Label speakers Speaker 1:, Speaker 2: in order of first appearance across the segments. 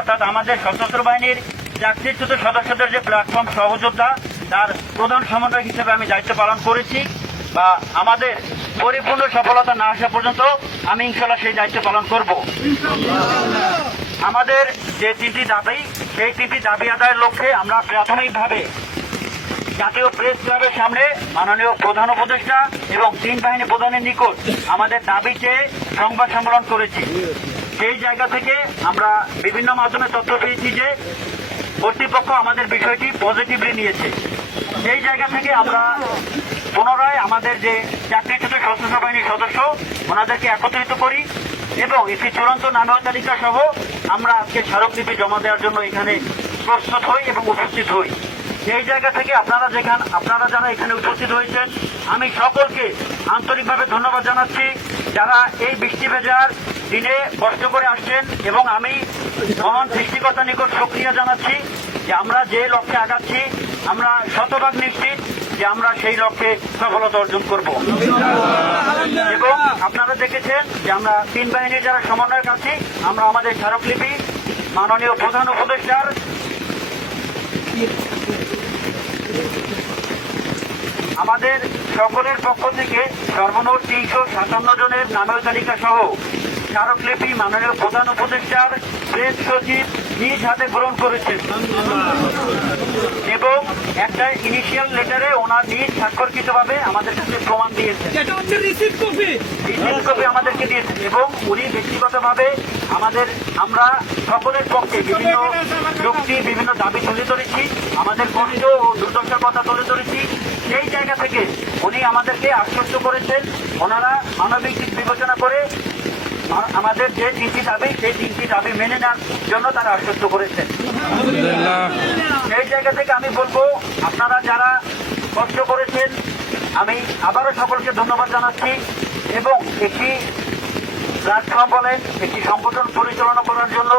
Speaker 1: অর্থাৎ আমাদের সশস্ত্র বাহিনীর চাকরিচ্যুত সদস্যদের যে প্ল্যাটফর্ম সহযোদ্ধা, তার প্রধান সমন্বয় হিসেবে আমি দায়িত্ব পালন করেছি বা আমাদের পরিপূর্ণ সফলতা না আসা পর্যন্ত আমি ইনশাল্লাহ সেই দায়িত্ব পালন করব। আমাদের যে তিনটি দাবি, সেই তিনটি দাবি আদায়ের লক্ষ্যে আমরা প্রাথমিকভাবে জাতীয় প্রেস ক্লাবের সামনে মাননীয় প্রধান উপদেষ্টা এবং তিন বাহিনী প্রধানের নিকট আমাদের দাবি চেয়ে সংবাদ সম্মেলন করেছি। সেই জায়গা থেকে আমরা বিভিন্ন মাধ্যমে তথ্য পেয়েছি যে কর্তৃপক্ষ আমাদের বিষয়টি পজিটিভলি নিয়েছে, সেই জায়গা থেকে আমরা পুনরায় আমাদের যে চাকরিচ্যুত সশস্ত্র বাহিনীর সদস্য, ওনাদেরকে একত্রিত করি এবং একটি চূড়ান্ত নামীয় তালিকা সহ আমরা আজকে স্মারকলিপি জমা দেওয়ার জন্য এখানে প্রস্তুত হই এবং উপস্থিত হই। সেই জায়গা থেকে আপনারা যেখান আপনারা যারা এখানে উপস্থিত হয়েছেন, আমি সকলকে আন্তরিকভাবে ধন্যবাদ জানাচ্ছি। যারা এই বৃষ্টি ভেজার দিনে কষ্ট করে আসছেন এবং আমি মহান সৃষ্টিকর্তার নিকট সক্রিয় জানাচ্ছি যে আমরা যে লক্ষ্যে আগাচ্ছি, আমরা শতভাগ নিশ্চিত যে আমরা সেই লক্ষ্যে সফলতা অর্জন করব। এবং আপনারা দেখেছেন যে আমরা তিন বাহিনীর যারা সমন্বয়ক আছি, আমরা আমাদের স্মারকলিপি, মাননীয় প্রধান উপদেষ্টার আমাদের সকলের পক্ষ থেকে সর্বমোট তিনশো সাতান্ন জনের নামের তালিকা সহ স্মারকলিপি মাননীয় প্রধান উপদেষ্টার প্রেস সচিব নিজ হাতে গ্রহণ করেছেন। এবং একটা ইনিশিয়াল লেটারে ওনার নিজ স্বাক্ষরকৃতভাবে আমাদের কাছে প্রমাণ দিয়েছেন।
Speaker 2: রিসিভ কপি
Speaker 1: কপি আমাদেরকে দিয়েছেন এবং উনি ব্যক্তিগতভাবে আমাদের আমরা সকলের পক্ষে বিভিন্ন যুক্তি বিভিন্ন দাবি তুলে ধরেছি আমাদের কষ্ট ও দুর্দশার কথা তুলে ধরেছি। সেই জায়গা থেকে উনি আমাদেরকে আশ্বস্ত করেছেন। ওনারা মানবিক দিক বিবেচনা করে আমাদের যে তিনটি দাবি সেই তিনটি দাবি মেনে নেওয়ার জন্য তারা আশ্বস্ত করেছেন। সেই জায়গা থেকে আমি বলব আপনারা যারা কষ্ট করেছেন আমি আবারও সকলকে ধন্যবাদ জানাচ্ছি এবং একটি প্ল্যাটফর্ম বলেন একটি সংগঠন পরিচালনা করার জন্য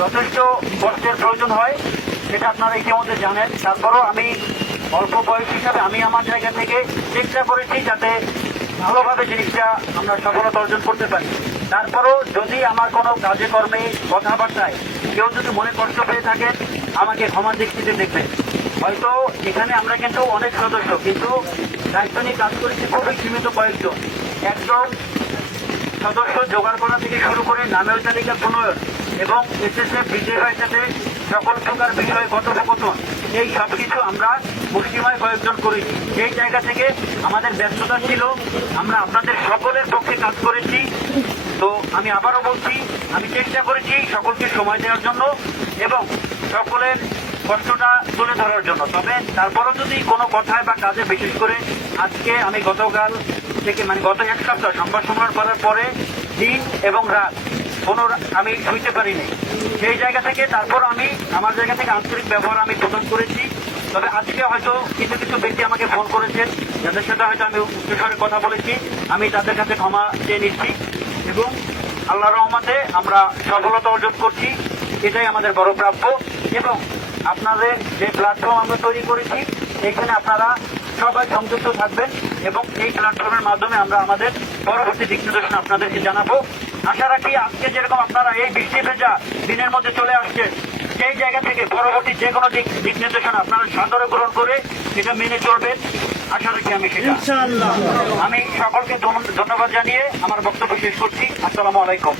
Speaker 1: যথেষ্ট কষ্টের প্রয়োজন হয় সেটা আপনারা ইতিমধ্যে জানেন। তারপরও আমি অল্প বয়স হিসাবে আমি আমার জায়গা থেকে চেষ্টা করেছি যাতে ভালোভাবে জিনিসটা আমরা সফলতা অর্জন করতে পারি। তারপরও যদি আমার কোনো কাজে কর্মে কথাবার্তায় কেউ যদি মনে কষ্ট পেয়ে থাকেন আমাকে ক্ষমা দৃষ্টিতে দেখবেন। হয়তো এখানে আমরা কিন্তু অনেক সদস্য, কিন্তু দায়িত্ব নিয়ে কাজ করেছি খুবই সীমিত কয়েকজন। একজন সদস্য জোগাড় করা থেকে শুরু করে নামের তালিকা প্রণয়ন এবং এসএসএফ বিজেপির সাথে সকল প্রকার বিষয়ে কথোপকথন এই সব কিছু আমরা মুষ্টিময় কয়েকজন করেছি। সেই জায়গা থেকে আমাদের ব্যস্ততা ছিল। আমরা আপনাদের সকলের পক্ষে কাজ করেছি। তো আমি আবারও বলছি, আমি চেষ্টা করেছি সকলকে সময় দেওয়ার জন্য এবং সকলের কষ্টটা তুলে ধরার জন্য। তবে তারপরও যদি কোনো কথায় বা কাজে বিশেষ করে আজকে আমি গতকাল থেকে মানে গত এক সপ্তাহ সংবাদ সম্মেলন করার পরে দিন এবং রাত কোনো আমি শুইতে পারিনি। সেই জায়গা থেকে তারপর আমি, আমার জায়গা থেকে আন্তরিক ব্যবহার আমি প্রদান করেছি। তবে আজকে হয়তো কিছু কিছু ব্যক্তি আমাকে ফোন করেছেন, যাদের সাথে হয়তো আমি উচ্চস্বরে কথা বলেছি। আমি তাদের কাছে ক্ষমা চেয়ে নিচ্ছি এবং আল্লাহ রহমাতে আমরা সফলতা অর্জন করছি। এটাই আমাদের বড় প্রাপ্য। এবং আপনাদের যে প্ল্যাটফর্ম আমরা তৈরি করেছি, এখানে আপনারা সবাই সংযুক্ত থাকবেন এবং এই প্ল্যাটফর্মের মাধ্যমে আমরা আমাদের পরবর্তী দিক নির্দেশনা আপনাদেরকে জানাব। আশা রাখি আজকে যেরকম আপনারা এই বৃষ্টি ভেজা দিনের মধ্যে চলে আসছে সেই জায়গা থেকে পরবর্তী যে কোনো দিক দিক নির্দেশনা আপনারা সাদরে গ্রহণ করে সেটা মেনে চলবেন। আশা রাখি আমি সেটা। আমি সকলকে ধন্য- ধন্যবাদ জানিয়ে আমার বক্তব্য শেষ করছি। আসসালামু আলাইকুম।